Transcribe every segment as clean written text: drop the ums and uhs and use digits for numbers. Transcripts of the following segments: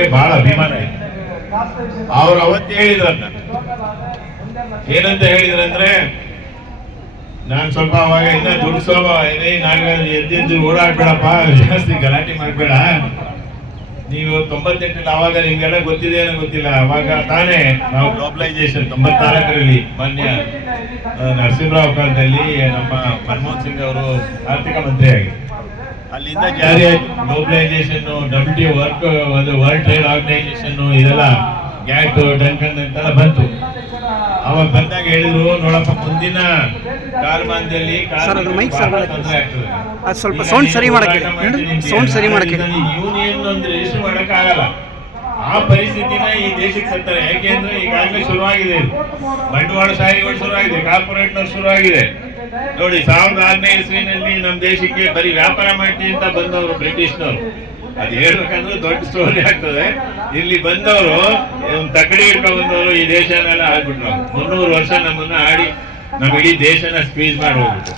ಬಗ್ಗೆ ಬಹಳ ಅಭಿಮಾನ ಇದೆ. ಅವ್ರು ಅವತ್ತೇ ಹೇಳಿದ್ರಲ್ಲ, ಏನಂತ ಹೇಳಿದ್ರಂದ್ರೆ, ನಾನು ಸ್ವಲ್ಪ ಅವಾಗ ಇನ್ನ ದುಡ್ಸೋವ ನಾಗರಾಜ್ ಎದ್ದು ಓಡಾಡ್ಬೇಡಪ್ಪ, ಜಾಸ್ತಿ ಗಲಾಟೆ ಮಾಡ್ಬೇಡ, ನೀವು 98 ಅವಾಗ ನಿಮ್ಗೆಲ್ಲ ಗೊತ್ತಿದೆ ಏನೋ ಗೊತ್ತಿಲ್ಲ, ಅವಾಗ ತಾನೇ ನಾವು ಗ್ಲೋಬಲೈಸೇಷನ್ 94ರಲ್ಲಿ ಮಾನ್ಯ ನರಸಿಂಹರಾವ್ ಕಾಲದಲ್ಲಿ ನಮ್ಮ ಮನಮೋಹನ್ ಸಿಂಗ್ ಅವರು ಆರ್ಥಿಕ ಮಂತ್ರಿ ಆಗಿ ಅಲ್ಲಿಂದ ಜಾರಿ ಆಯ್ತು globalisation, WTO world trade organisation, ಇದೆಲ್ಲ ಗ್ಯಾಟ್ ಡಂಕನ್ ಅಂತೆಲ್ಲ ಬಂತು. ಅವಾಗ ಬಂದಾಗ ಹೇಳಿದ್ರು, ನೋಡಪ್ಪ ಮುಂದಿನ ಕಾಲಮಾನದಲ್ಲಿ ಸ್ವಲ್ಪ ಸೌಂಡ್ ಸರಿ ಮಾಡಕ್ಕೆ ಯೂನಿಯನ್ ಒಂದು ರಿಜಿಸ್ಟರ್ ಮಾಡಕ್ ಆಗಲ್ಲ, ಆ ಪರಿಸ್ಥಿತಿನ ಈ ದೇಶಕ್ಕೆ ತರ್ತಾರೆ. ಯಾಕೆಂದ್ರೆ ಈಗಾಗಲೇ ಶುರುವಾಗಿದೆ, ಬಂಡವಾಳಶಾಹಿಗಳು ಶುರುವಾಗಿದೆ, ಕಾರ್ಪೊರೇಟ್ನವ್ರು ಶುರುವಾಗಿದೆ. ನೋಡಿ 1600 ಇಸ್ವಿನಲ್ಲಿ ನಮ್ಮ ದೇಶಕ್ಕೆ ಬರೀ ವ್ಯಾಪಾರ ಮಾಡ್ತೀವಿ ಅಂತ ಬಂದವರು ಬ್ರಿಟಿಷ್ನವರು. ಅದು ಹೇಳ್ಬೇಕಂದ್ರೆ ದೊಡ್ಡ ಸ್ಟೋರಿ ಆಗ್ತದೆ. ಇಲ್ಲಿ ಬಂದವರು ತಕಡಿ ಹಿಡ್ಕೊಂಡು ಬಂದವರು ಈ ದೇಶನೆಲ್ಲ ಆಗ್ಬಿಟ್ರು. 300 ವರ್ಷ ನಮ್ಮನ್ನ ಆಡಿ ನಮ್ಮ ಇಡೀ ದೇಶನ ಸ್ಕ್ವೀಸ್ ಮಾಡಿ ಹೋಗ್ಬಿಟ್ಟು.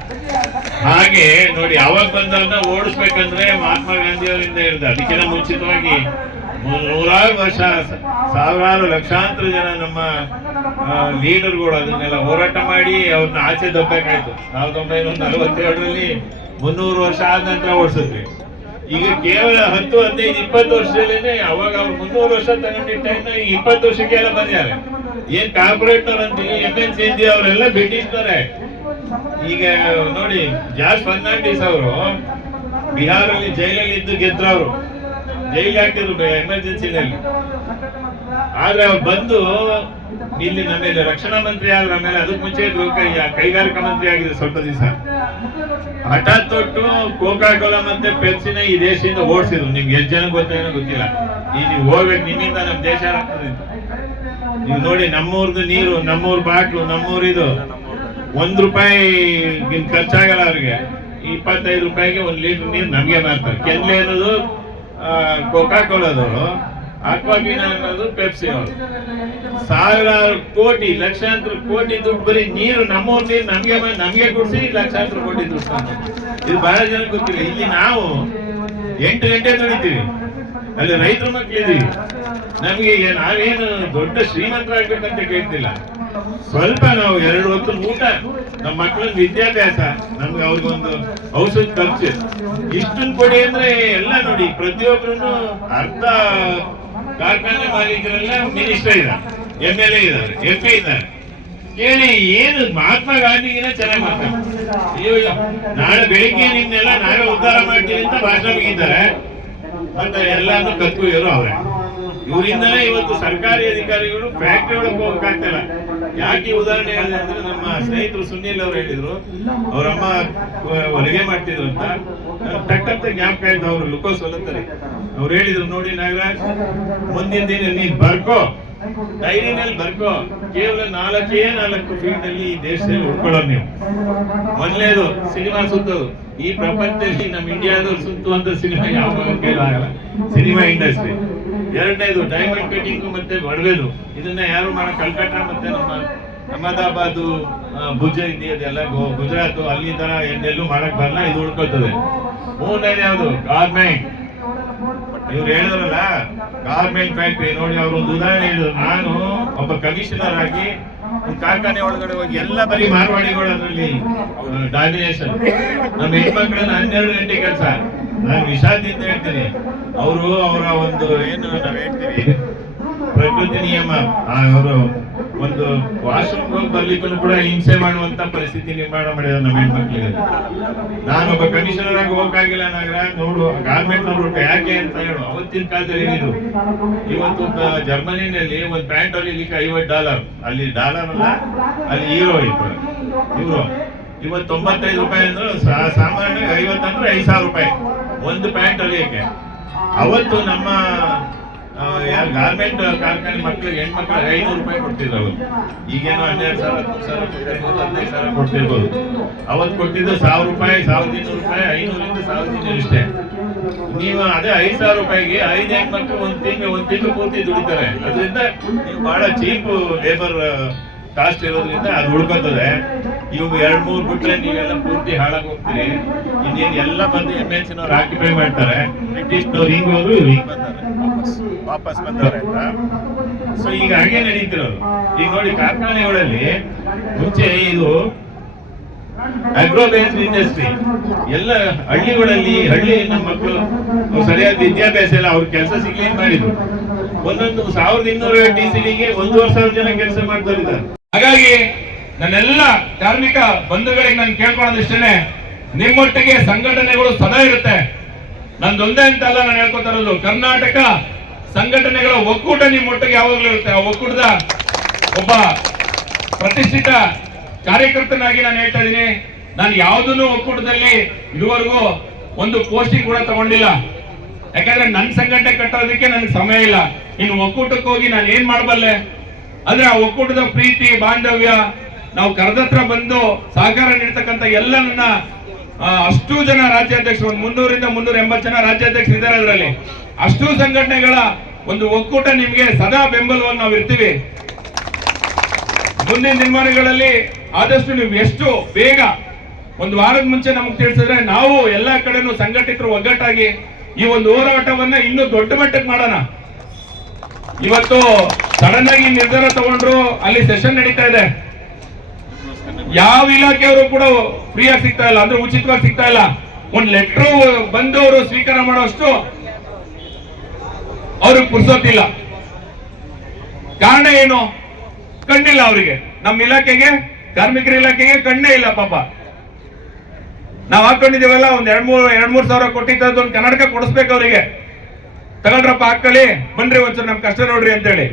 ಹಾಗೆ ನೋಡಿ, ಅವಾಗ ಬಂದವ್ರನ್ನ ಓಡಿಸ್ಬೇಕಂದ್ರೆ ಮಹಾತ್ಮ ಗಾಂಧಿ ಅವರಿಂದ ಇರ್ದ. ಅದಕ್ಕಿಂತ ಮುಂಚಿತವಾಗಿ ನೂರಾರು ವರ್ಷ, ಸಾವಿರಾರು ಲಕ್ಷಾಂತರ ಜನ ನಮ್ಮ ಲೀಡರ್ಗಳು ಅದನ್ನೆಲ್ಲ ಹೋರಾಟ ಮಾಡಿ ಅವ್ರನ್ನ ಆಚೆ ದಬ್ಬಬೇಕಾಯ್ತು. 1947ರಲ್ಲಿ 300 ವರ್ಷ ಆದ ನಂತರ ಓಡಿಸಿದ್ವಿ. ಈಗ ಕೇವಲ 10, 15, 20 ವರ್ಷದಲ್ಲೇನೆ ಅವಾಗ ಅವ್ರು 300 ವರ್ಷ ತಗೊಂಡಿದ್ದ ಟೈಮ್ನ ಈಗ 20 ವರ್ಷಕ್ಕೆಲ್ಲ ಬಂದಿದ್ದಾರೆ. ಏನ್ ಕಾರ್ಪೊರೇಟ್ನವ್ರು ಅಂತೀವಿ, MNC ಅಂತೀವಿ, ಅವರೆಲ್ಲ ಬ್ರಿಟಿಷ್ನವರೇ. ಈಗ ನೋಡಿ, ಜಾರ್ಜ್ ಫರ್ನಾಂಡಿಸ್ ಅವರು ಬಿಹಾರಲ್ಲಿ ಜೈಲಲ್ಲಿ ಇದ್ದು ಗೆದ್ರವ್ರು, ಜೈಲಿಗೆ ಹಾಕಿದ್ರು ಎಮರ್ಜೆನ್ಸಿನಲ್ಲಿ. ಆದ್ರೆ ಅವ್ರು ಬಂದು ಇಲ್ಲಿ ನಮ್ಮೇಲೆ ರಕ್ಷಣಾ ಮಂತ್ರಿ ಆದ್ರೆ, ಆಮೇಲೆ ಅದಕ್ಕೆ ಮುಂಚೆ ಕೈಗಾರಿಕಾ ಮಂತ್ರಿ ಆಗಿದೆ ಸ್ವಲ್ಪ ದಿವಸ. ಹಠಾತ್ ತೊಟ್ಟು ಕೋಕಾ ಕೋಲಾ ಮತ್ತೆ ಪೆಪ್ಸಿನ ಈ ದೇಶದಿಂದ ಓಡಿಸಿದ್ರು. ನಿಮ್ಗೆ ಎಷ್ಟು ಜನ ಗೊತ್ತೇನೋ ಗೊತ್ತಿಲ್ಲ. ಈಗ ನೀವು ಹೋಗ್ಬೇಕು, ನಿಮ್ಮಿಂದ ನಮ್ ದೇಶ ಆಗ್ತದೆ. ನೀವು ನೋಡಿ, ನಮ್ಮೂರ್ದು ನೀರು, ನಮ್ಮೂರ್ ಬಾಟ್ಲು, ನಮ್ಮೂರ್ ಇದು ₹1 ಖರ್ಚಾಗಲ್ಲ ಅವ್ರಿಗೆ. 25 ರೂಪಾಯಿಗೆ 1 ಲೀಟರ್ ನೀರು ನಮ್ಗೆ ಮಾರ್ತಾರೆ. ಕೆನ್ಲೆ ಅನ್ನೋದು ಕೋಕಾ ಕೋಲಾದವರು, ಅಕ್ವಾಫಿನಾ ಅನ್ನೋದು ಪೆಪ್ಸಿ ಅವರು. ಸಾವಿರಾರು ಕೋಟಿ, ಲಕ್ಷಾಂತರ ಕೋಟಿ ದುಡ್ಡು ಬರೀ ನೀರು, ನಮ್ಮೂರ್ ನೀರು ನಮ್ಗೆ ಕೊಡಿಸಿ ಲಕ್ಷಾಂತರ ಕೋಟಿ ದುಡ್ಡು. ಇದು ಬಹಳ ಜನ ಗೊತ್ತಿಲ್ಲ. ಇಲ್ಲಿ ನಾವು 8 ಗಂಟೆ ದುಡಿತೀವಿ, ಅಲ್ಲಿ ರೈತರ ಮಕ್ಕಳಿದೀವಿ. ನಮಗೆ ನಾವೇನು ದೊಡ್ಡ ಶ್ರೀಮಂತರಾಗ್ಬೇಕಂತ ಕೇಳ್ತಿಲ್ಲ. ಸ್ವಲ್ಪ ನಾವು 2 ಹೊತ್ತು ಊಟ, ನಮ್ಮ ಮಕ್ಕಳ ವಿದ್ಯಾಭ್ಯಾಸ, ನಮ್ಗೆ ಅವ್ರಿಗೊಂದು ಔಷಧ ಖರ್ಚು, ಇಷ್ಟನ್ ಕೊಡಿ ಅಂದ್ರೆ ಎಲ್ಲ ನೋಡಿ. ಪ್ರತಿಯೊಬ್ಬರು ಅರ್ಧ ಕಾರ್ಖಾನೆ ಮಾಲೀಕರೆಲ್ಲ ಮಿನಿಸ್ಟರ್ ಇದ್ದಾರೆ, MLA ಇದ್ದಾರೆ, MP ಇದ್ದಾರೆ. ಕೇಳಿ, ಏನು ಮಹಾತ್ಮ ಗಾಂಧಿಗಿನ ಚೆನ್ನಾಗಿ ಮಾತಾಡ್ತಾರೆ. ನಾಳೆ ಬೆಳಿಗ್ಗೆ ನಿಮ್ನೆಲ್ಲ ನಾವೇ ಉದ್ಧಾರ ಮಾಡ್ತೀವಿ ಅಂತ ಭಾಷಣ ಮುಗಿದ್ದಾರೆ. ಮತ್ತೆ ಎಲ್ಲಾನು ಕತ್ತು ಇವರು ಅವರೇ. ಇವರಿಂದಲೇ ಇವತ್ತು ಸರ್ಕಾರಿ ಅಧಿಕಾರಿಗಳು ಫ್ಯಾಕ್ಟ್ರಿ ಒಳಗೆ ಹೋಗಕ್ಕಾಗ್ತಿಲ್ಲ. ಯಾಕೆ ಉದಾಹರಣೆ ಹೇಳಿದೆ ಅಂದ್ರೆ, ನಮ್ಮ ಸ್ನೇಹಿತರು ಸುನೀಲ್ ಅವರು ಹೇಳಿದ್ರು, ಅವರಮ್ಮ ಹೊಲಿಗೆ ಮಾಡ್ತಿದ್ರು ಅಂತ. ತಕ್ಕಂತೆ ಜ್ಞಾಪಕ ಇದ್ದು ಅವರು ಲುಕೋಸ್ ಹೊಲತ್ತಾರೆ. ಅವ್ರು ಹೇಳಿದ್ರು, ನೋಡಿ ನಾಗರಾಜ್, ಮುಂದಿನ ದಿನ ನೀನ್ ಬರ್ಕೋ, ಡೈರಿನಲ್ಲಿ ಬರ್ಕೋ, ಕೇವಲ 4 ಫೀಲ್ಡ್ ಅಲ್ಲಿ ಈ ದೇಶದಲ್ಲಿ ಉಳ್ಕೊಳ್ಳೋದು ನೀವು. ಮೊದಲನೇದು ಸಿನಿಮಾ ಸುತ್ತೋದು. ಈ ಪ್ರಪಂಚದಲ್ಲಿ ನಮ್ಮ ಇಂಡಿಯಾದವ್ರು ಸುತ್ತುವಂತ ಸಿನಿಮಾ ಯಾವ ಕೈಲಾಗಲ್ಲ, ಸಿನಿಮಾ ಇಂಡಸ್ಟ್ರಿ. ಎರಡನೇದು ಡೈಮಂಡ್ ಕಟಿಂಗ್ ಮತ್ತೆ ಒಡವೆದು. ಇದನ್ನ ಯಾರು ಮಾಡೋ, ಕಲ್ಕಟ್ಟ ಮತ್ತೆ ನಮ್ಮ ಅಹಮದಾಬಾದ್, ಭುಜ ಇದೆಯಲ್ಲ ಗುಜರಾತ್, ಅಲ್ಲಿ ತರ ಎಲ್ಲೆಲ್ಲೂ ಮಾಡಕ್ ಬರಲ್ಲ, ಇದು ಉಳ್ಕೊಳ್ತದೆ. ಮೂರನೇದು ಯಾವುದು, ಗಾರ್ಮೆಂಟ್. ಇವ್ರು ಹೇಳಿದ್ರಲ್ಲ ಗಾರ್ಮೆಂಟ್ ಫ್ಯಾಕ್ಟ್ರಿ. ನೋಡಿ, ಅವ್ರು ಒಂದು ಉದಾಹರಣೆ ಹೇಳಿದ್ರು. ನಾನು ಒಬ್ಬ ಕಮಿಷನರ್ ಆಗಿ ಒಂದು ಕಾರ್ಖಾನೆ ಒಳಗಡೆ ಹೋಗಿ ಎಲ್ಲ ಬರೀ ಮಾರ್ವಾಡಿಗಳು ಅದರಲ್ಲಿ ಡಾಮಿನೇಷನ್. ನಮ್ಮ ಹೆಣ್ಮಕ್ಳನ್ನ 12 ಗಂಟೆ ಕೆಲಸ. ನಾನು ವಿಷಾದದಿಂದ ಹೇಳ್ತೀನಿ, ಅವರು ಅವರ ಒಂದು ಏನು ನಾವು ಹೇಳ್ತೀವಿ ಪ್ರಕೃತಿ ನಿಯಮ, ಅವರು ಒಂದು ವಾಶ್ರೂಮ್ ಹೋಗಿ ಬರ್ಲಿಕ್ಕೂ ಕೂಡ ಹಿಂಸೆ ಮಾಡುವಂತ ಪರಿಸ್ಥಿತಿ ನಿರ್ಮಾಣ ಮಾಡಿದ್ರು ನಮ್ಮ ಹೆಣ್ಮಕ್ಳಿಗೆ. ನಾನೊಬ್ಬ ಕಮಿಷನರ್ ಆಗಿ ಹೋಗಕ್ಕಾಗಿಲ್ಲ ನಾಗರಾಜ್. ನೋಡು, ಗಾರ್ಮೆಂಟ್ ನವರು ಯಾಕೆ ಅಂತ ಹೇಳು. ಅವತ್ತಿನ ಕಾಲದಲ್ಲಿ ಹೇಳಿದ್ರು, ಇವತ್ತು ಜರ್ಮನಿನಲ್ಲಿ ಒಂದು ಪ್ಯಾಂಟ್ ಹೊಲಿಲಿಕ್ಕೆ $50, ಅಲ್ಲಿ ಡಾಲರ್ ಅಲ್ಲ, ಅಲ್ಲಿ ಯೂರೋ ಇತ್ತು, ಯೂರೋ. ಇವತ್ತು $95 ಅಂದ್ರೆ ಸಾಮಾನ್ಯ 50 ಅಂದ್ರೆ $5,000 ಒಂದು ಪ್ಯಾಂಟ್ ಹೊಲಿಯಕ್ಕೆ. ಅವತ್ತು ನಮ್ಮ ಯಾರು ಗಾರ್ಮೆಂಟ್ ಕಾರ್ಖಾನೆ ಮಕ್ಕಳಿಗೆ, ಹೆಣ್ಮಕ್ಳಿಗೆ $500 ಕೊಡ್ತಿದ್ರು ಅವತ್ತು. ಈಗೇನೋ 12,000, 10,000 ಕೊಡ್ತಿರ್ಬೋದು, 15,000 ಕೊಡ್ತಿರ್ಬೋದು. ಅವತ್ತು ಕೊಡ್ತಿದ್ದು $1,000, $1,200, $500ರಿಂದ $1,200 ಇಷ್ಟೇ. ನೀವು ಅದೇ $5,000ಗೆ 5 ಹೆಣ್ಮಕ್ಳು ಒಂದು ತಿಂಗಳು ಪೂರ್ತಿ ದುಡಿತಾರೆ. ಅದರಿಂದ ನೀವು ಬಹಳ ಚೀಪ್ ಲೇಬರ್ ಕಾಸ್ಟ್ ಇರೋದ್ರಿಂದ ಅದು ಉಳ್ಕೊತದೆ. ಇವು 2-3 ಬಿಟ್ರೆ ನೀವೆಲ್ಲ ಪೂರ್ತಿ ಹಾಳಾಗಿ ಹೋಗ್ತೀರಿ. ಇನ್ನೇನು ಎಲ್ಲ ಬಂದು MNC ನವ್ರು ಆಕ್ಯುಪೈ ಮಾಡ್ತಾರೆ. ಬ್ರಿಟಿಷ್ನವ್ರು ಹಿಂಗ್ ಹೋದ್ರು ಇವ್ರು ಹಿಂಗ್ ಬಂದಾರೆ, ವಾಪಸ್ ಬಂದವ್ರೆ ಅಂತ. ಸೊ ಈಗ ಹಾಗೆ ನಡೀತಿರೋದು. ಈಗ ನೋಡಿ ಕಾರ್ಖಾನೆಗಳಲ್ಲಿ ಮುಂಚೆ ಇದು ಅಗ್ರೋ ಬೇಸ್ಡ್ ಇಂಡಸ್ಟ್ರಿ ಎಲ್ಲ ಹಳ್ಳಿ ನಮ್ಮ ಮಕ್ಕಳು ಸರಿಯಾದ ವಿದ್ಯಾಭ್ಯಾಸ ಎಲ್ಲ ಅವ್ರ ಕೆಲಸ ಸಿಗ್ಲಿ ಮಾಡಿದ್ರು. ಒಂದೊಂದು 1200 TCDಗೆ 1,500 ಜನ ಕೆಲಸ ಮಾಡ್ತಾ ಇದ್ದಾರೆ. ಹಾಗಾಗಿ ನನ್ನೆಲ್ಲ ಕಾರ್ಮಿಕ ಬಂಧುಗಳಿಗೆ ನಾನು ಕೇಳ್ಕೊಳ್ಳೋದಿಷ್ಟೇನೆ, ನಿಮ್ಮೊಟ್ಟಿಗೆ ಸಂಘಟನೆಗಳು ಸದಾ ಇರುತ್ತೆ. ನಂದೊಂದೇ ಅಂತಲ್ಲ ನಾನು ಹೇಳ್ಕೊತಾ ಇರೋದು, ಕರ್ನಾಟಕ ಸಂಘಟನೆಗಳ ಒಕ್ಕೂಟ ನಿಮ್ಮೊಟ್ಟಿಗೆ ಯಾವಾಗಲೂ ಇರುತ್ತೆ. ಆ ಒಕ್ಕೂಟದ ಒಬ್ಬ ಪ್ರತಿಷ್ಠಿತ ಕಾರ್ಯಕರ್ತನಾಗಿ ನಾನು ಹೇಳ್ತಾ ಇದ್ದೀನಿ. ನಾನು ಯಾವುದನ್ನು ಒಕ್ಕೂಟದಲ್ಲಿ ಇದುವರೆಗೂ ಒಂದು ಪೋಸ್ಟಿಂಗ್ ಕೂಡ ತಗೊಂಡಿಲ್ಲ. ಯಾಕಂದ್ರೆ ನನ್ನ ಸಂಘಟನೆ ಕಟ್ಟೋದಕ್ಕೆ ನನಗೆ ಸಮಯ ಇಲ್ಲ. ಇನ್ನು ಒಕ್ಕೂಟಕ್ಕೆ ಹೋಗಿ ನಾನು ಏನ್ ಮಾಡಬಲ್ಲೆ ಅಂದ್ರೆ ಆ ಒಕ್ಕೂಟದ ಪ್ರೀತಿ ಬಾಂಧವ್ಯ, ನಾವು ಕರೆದತ್ರ ಬಂದು ಸಹಕಾರ ನೀಡ್ತಕ್ಕಂಥ ಎಲ್ಲ ನನ್ನ ಅಷ್ಟು ಜನ ರಾಜ್ಯಾಧ್ಯಕ್ಷರು, 300ರಿಂದ 380 ಜನ ರಾಜ್ಯಾಧ್ಯಕ್ಷರು ಇದ್ದಾರೆ. ಅದರಲ್ಲಿ ಅಷ್ಟು ಸಂಘಟನೆಗಳ ಒಂದು ಒಕ್ಕೂಟ ನಿಮ್ಗೆ ಸದಾ ಬೆಂಬಲವನ್ನು ನಾವು ಇರ್ತೀವಿ. ಮುಂದಿನ ದಿನಮಾನಗಳಲ್ಲಿ ಆದಷ್ಟು ನೀವು ಎಷ್ಟು ಬೇಗ ಒಂದು ವಾರದ ಮುಂಚೆ ನಮಗೆ ತಿಳಿಸಿದ್ರೆ ನಾವು ಎಲ್ಲಾ ಕಡೆನೂ ಸಂಘಟಿತರು ಒಗ್ಗಟ್ಟಾಗಿ ಈ ಒಂದು ಹೋರಾಟವನ್ನ ಇನ್ನೂ ದೊಡ್ಡ ಮಟ್ಟಕ್ಕೆ ಮಾಡೋಣ. ಇವತ್ತು ಸಡನ್ ಆಗಿ ನಿರ್ಧಾರ ತಗೊಂಡ್ರು, ಅಲ್ಲಿ ಸೆಷನ್ ನಡೀತಾ ಇದೆ. ಯಾವ ಇಲಾಖೆಯವರು ಕೂಡ ಫ್ರೀ ಆಗಿ ಸಿಗ್ತಾ ಇಲ್ಲ, ಅಂದ್ರೆ ಉಚಿತವಾಗಿ ಸಿಗ್ತಾ ಇಲ್ಲ. ಒಂದ್ ಲೆಟ್ರು ಬಂದು ಅವರು ಸ್ವೀಕಾರ ಮಾಡೋಷ್ಟು ಅವ್ರಿಗೆ ಪುರ್ಸೋತಿಲ್ಲ. ಕಾರಣ ಏನು? ಕಣ್ಣಿಲ್ಲ ಅವರಿಗೆ. ನಮ್ಮ ಇಲಾಖೆಗೆ, ಕಾರ್ಮಿಕರ ಇಲಾಖೆಗೆ ಕಣ್ಣೇ ಇಲ್ಲ ಪಾಪ. ನಾವ್ ಹಾಕೊಂಡಿದ್ದೀವಲ್ಲ, ಒಂದ್ 2-3 ಸಾವಿರ ಕೊಟ್ಟಿದ್ದು ಒಂದು ಕನ್ನಡಕ ಕೊಡಿಸ್ಬೇಕು ಅವರಿಗೆ. ತಗೊಳ್ರಪ್ಪ ಹಾಕೊಳ್ಳಿ, ಬನ್ರಿ ಒಂದ್ಸಲ ನಮ್ ಕಷ್ಟ ನೋಡ್ರಿ ಅಂತೇಳಿ.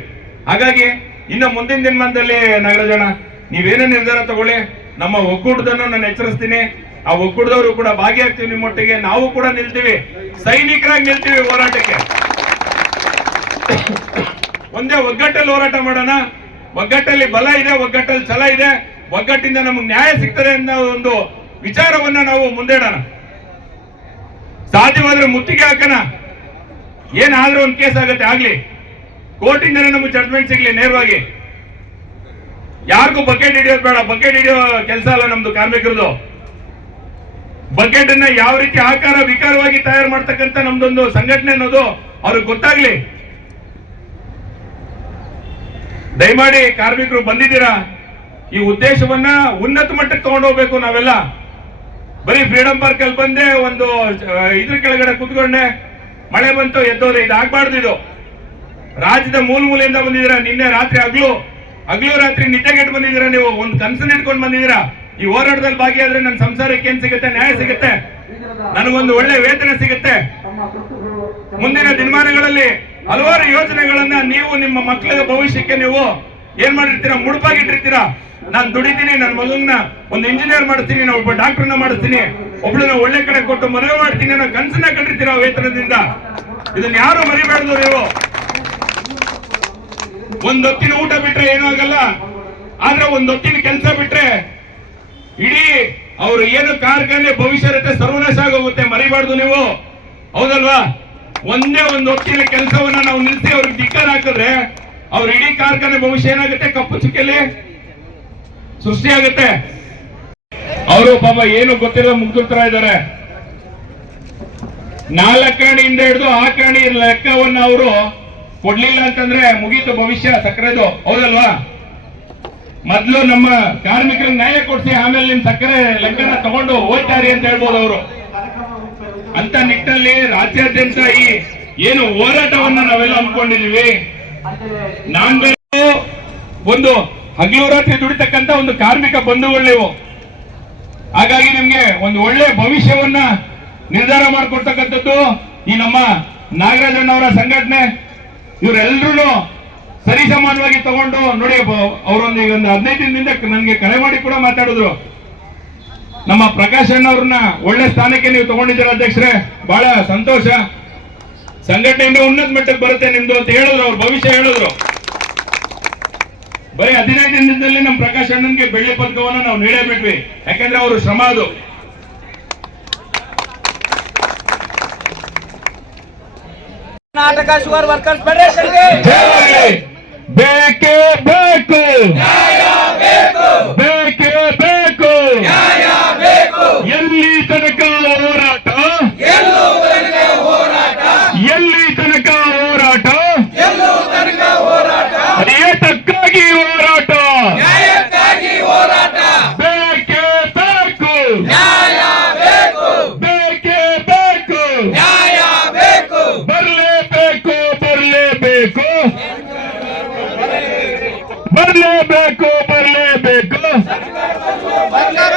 ಹಾಗಾಗಿ ಇನ್ನು ಮುಂದಿನ ದಿನಮಾನದಲ್ಲಿ ನಾಗರಾಜಣ್ಣ ನೀವೇನೇ ನಿರ್ಧಾರ ತಗೊಳ್ಳಿ, ನಮ್ಮ ಒಕ್ಕೂಟದನ್ನು ನಾನು ಎಚ್ಚರಿಸ್ತೀನಿ. ಆ ಒಕ್ಕೂಟದವರು ಕೂಡ ಭಾಗಿಯಾಗ್ತೀವಿ ನಿಮ್ಮೊಟ್ಟಿಗೆ. ನಾವು ಕೂಡ ನಿಲ್ತೀವಿ, ಸೈನಿಕರಾಗಿ ನಿಲ್ತೀವಿ ಹೋರಾಟಕ್ಕೆ. ಒಂದೇ ಒಗ್ಗಟ್ಟಲ್ಲಿ ಹೋರಾಟ ಮಾಡೋಣ. ಒಗ್ಗಟ್ಟಲ್ಲಿ ಬಲ ಇದೆ, ಒಗ್ಗಟ್ಟಲ್ಲಿ ಛಲ ಇದೆ, ಒಗ್ಗಟ್ಟಿಂದ ನಮಗೆ ನ್ಯಾಯ ಸಿಗ್ತದೆ ಅನ್ನೋ ಒಂದು ವಿಚಾರವನ್ನ ನಾವು ಮುಂದಿಡೋಣ. ಸಾಧ್ಯವಾದ್ರೆ ಮುತ್ತಿಗೆ ಹಾಕೋಣ. ಏನಾದ್ರೂ ಒಂದು ಕೇಸ್ ಆಗತ್ತೆ ಆಗ್ಲಿ, ಕೋರ್ಟಿಂದ ನಮಗೆ ಜಡ್ಜ್ಮೆಂಟ್ ಸಿಗ್ಲಿ ನೇರವಾಗಿ. ಯಾರಿಗೂ ಬಕೆಟ್ ಹಿಡಿಯೋದು ಬೇಡ. ಬಕೆಟ್ ಹಿಡಿಯೋ ಕೆಲಸ ಅಲ್ಲ ನಮ್ದು ಕಾರ್ಮಿಕರದು. ಬಕೆಟ್ ಅನ್ನ ಯಾವ ರೀತಿ ಆಕಾರ ವಿಕಾರವಾಗಿ ತಯಾರು ಮಾಡ್ತಕ್ಕಂಥ ನಮ್ದೊಂದು ಸಂಘಟನೆ ಅನ್ನೋದು ಅವ್ರಿಗೆ ಗೊತ್ತಾಗ್ಲಿ. ದಯಮಾಡಿ ಕಾರ್ಮಿಕರು ಬಂದಿದ್ದೀರಾ, ಈ ಉದ್ದೇಶವನ್ನ ಉನ್ನತ ಮಟ್ಟಕ್ಕೆ ತಗೊಂಡು ಹೋಗ್ಬೇಕು. ನಾವೆಲ್ಲ ಬರೀ ಫ್ರೀಡಂ ಪಾರ್ಕ್ ಅಲ್ಲಿ ಬಂದೆ, ಒಂದು ಇದ್ರ ಕೆಳಗಡೆ ಕುತ್ಕೊಂಡೆ, ಮಳೆ ಬಂತು ಎದ್ದೋದೆ, ಇದಾಗಬಾರ್ದು. ಇದು ರಾಜ್ಯದ ಮೂಲೆಯಿಂದ ಬಂದಿದ್ದೀರಾ. ನಿನ್ನೆ ರಾತ್ರಿ ಹಗಲು ರಾತ್ರಿ ನಿದ್ದೆಗೆಟ್ಟು ಬಂದಿದ್ದೀರಾ. ನೀವು ಒಂದು ಕನಸನ್ನ ಇಟ್ಕೊಂಡು ಬಂದಿದ್ದೀರಾ. ಈ ಹೋರಾಟದಲ್ಲಿ ಭಾಗಿಯಾದ್ರೆ ನನ್ನ ಸಂಸಾರಕ್ಕೆ ಏನ್ ಸಿಗುತ್ತೆ? ನ್ಯಾಯ ಸಿಗುತ್ತೆ, ನನಗೊಂದು ಒಳ್ಳೆ ವೇತನ ಸಿಗುತ್ತೆ. ಮುಂದಿನ ದಿನಮಾನಗಳಲ್ಲಿ ಹಲವಾರು ಯೋಜನೆಗಳನ್ನ ನೀವು ನಿಮ್ಮ ಮಕ್ಕಳ ಭವಿಷ್ಯಕ್ಕೆ ನೀವು ಏನ್ ಮಾಡಿರ್ತೀರಾ? ಮುಡುಪಾಗಿಟ್ಟಿರ್ತೀರಾ. ನಾನು ದುಡಿತೀನಿ, ನನ್ನ ಮಗನ್ನ ಒಂದು ಇಂಜಿನಿಯರ್ ಮಾಡಿಸ್ತೀನಿ, ನಾನು ಒಬ್ಬ ಡಾಕ್ಟರ್ನ ಮಾಡಿಸ್ತೀನಿ, ಒಬ್ಳನ್ನ ಒಳ್ಳೆ ಕಡೆ ಕೊಟ್ಟು ಮದುವೆ ಮಾಡ್ತೀನಿ ಅನ್ನೋ ಕನಸನ್ನ ಕಂಡಿರ್ತೀರಾ ವೇತನದಿಂದ. ಇದನ್ನ ಯಾರು ಮರಿಬಾರ್ದು. ನೀವು ಒಂದೊತ್ತಿನ ಊಟ ಬಿಟ್ರೆ ಏನೂ ಆಗಲ್ಲ, ಆದ್ರೆ ಒಂದೊತ್ತಿನ ಕೆಲಸ ಬಿಟ್ರೆ ಇಡೀ ಅವ್ರು ಏನು ಕಾರ್ಖಾನೆ ಭವಿಷ್ಯ ಇರುತ್ತೆ ಸರ್ವನಾಶ ಆಗೋಗುತ್ತೆ. ಮರಿಬಾರ್ದು ನೀವು, ಹೌದಲ್ವಾ? ಒಂದೇ ಒಂದು ಹೊತ್ತಿನ ಕೆಲಸವನ್ನ ನಾವು ನಿಲ್ಲಿಸಿ ಅವ್ರಿಗೆ ಧಿಕ್ಕಾರ ಹಾಕಿದ್ರೆ ಅವ್ರ ಇಡೀ ಕಾರ್ಖಾನೆ ಭವಿಷ್ಯ ಏನಾಗುತ್ತೆ? ಕಪ್ಪು ಚುಕ್ಕೆಯಲ್ಲಿ ಸೃಷ್ಟಿಯಾಗುತ್ತೆ. ಅವರು ಪಾಪ ಏನು ಗೊತ್ತಿಲ್ಲ ಮುಗ್ಧರ ಇದ್ದಾರೆ. 4 ಆಣೆಯಿಂದ ಹಿಡಿದು 6 ಆಣೆ ಲೆಕ್ಕವನ್ನ ಅವರು ಕೊಡ್ಲಿಲ್ಲ ಅಂತಂದ್ರೆ ಮುಗೀತು ಭವಿಷ್ಯ ಸಕ್ಕರೆದು, ಹೌದಲ್ವಾ? ಮೊದ್ಲು ನಮ್ಮ ಕಾರ್ಮಿಕರಿಗೆ ನ್ಯಾಯ ಕೊಡ್ಸಿ, ಆಮೇಲೆ ನಿಮ್ ಸಕ್ಕರೆ ಲೆಕ್ಕನ ತಗೊಂಡು ಹೋಗ್ತಾರೆ ಅಂತ ಹೇಳ್ಬೋದು ಅವರು. ಅಂತ ನಿಟ್ಟಿನಲ್ಲಿ ರಾಜ್ಯಾದ್ಯಂತ ಈ ಏನು ಹೋರಾಟವನ್ನ ನಾವೆಲ್ಲ ಹಮ್ಮಿಕೊಂಡಿದೀವಿ. ನಾನು ಒಂದು ಹಗಲು ರಾತ್ರಿ ದುಡಿತಕ್ಕಂತ ಒಂದು ಕಾರ್ಮಿಕ ಬಂಧುಗಳು ನೀವು. ಹಾಗಾಗಿ ನಿಮ್ಗೆ ಒಂದು ಒಳ್ಳೆ ಭವಿಷ್ಯವನ್ನ ನಿರ್ಧಾರ ಮಾಡಿಕೊಡ್ತಕ್ಕಂಥದ್ದು ಈ ನಮ್ಮ ನಾಗರಾಜಣ್ಣವರ ಸಂಘಟನೆ. ಇವರೆಲ್ಲರೂ ಸರಿ ಸಮಾನವಾಗಿ ತಗೊಂಡು ನೋಡಿ. ಅವರೊಂದು 15 ದಿನದಿಂದ ನನಗೆ ಕರೆ ಮಾಡಿ ಕೂಡ ಮಾತಾಡಿದ್ರು. ನಮ್ಮ ಪ್ರಕಾಶ್ ಅಣ್ಣವ್ರನ್ನ ಒಳ್ಳೆ ಸ್ಥಾನಕ್ಕೆ ನೀವು ತಗೊಂಡಿದ್ದೀರ ಅಧ್ಯಕ್ಷರೇ, ಬಹಳ ಸಂತೋಷ. ಸಂಘಟನೆಯಿಂದ ಉನ್ನತ ಮಟ್ಟಕ್ಕೆ ಬರುತ್ತೆ ನಿಮ್ದು ಅಂತ ಹೇಳಿದ್ರು. ಅವ್ರ ಭವಿಷ್ಯ ಹೇಳಿದ್ರು. ಬರೀ 15 ದಿನದಲ್ಲಿ ನಮ್ಮ ಪ್ರಕಾಶ್ ಅಣ್ಣನ್ಗೆ ಬೆಳ್ಳಿ ಪದಕವನ್ನ ನಾವು ನೀಡೇ ಬಿಟ್ವಿ. ಯಾಕಂದ್ರೆ ಅವರು ಶ್ರಮ ಅದು. ಕರ್ನಾಟಕ ಶುಗರ್ ವರ್ಕರ್ಸ್ ಫೆಡರೇಷನ್ಗೆ ಬೇಕೇ ಬೇಕು, ನ್ಯಾಯ ಬೇಕು, ಬೇಕೇ ಬೇಕು. ಬರ್ಲೇಬೇಕು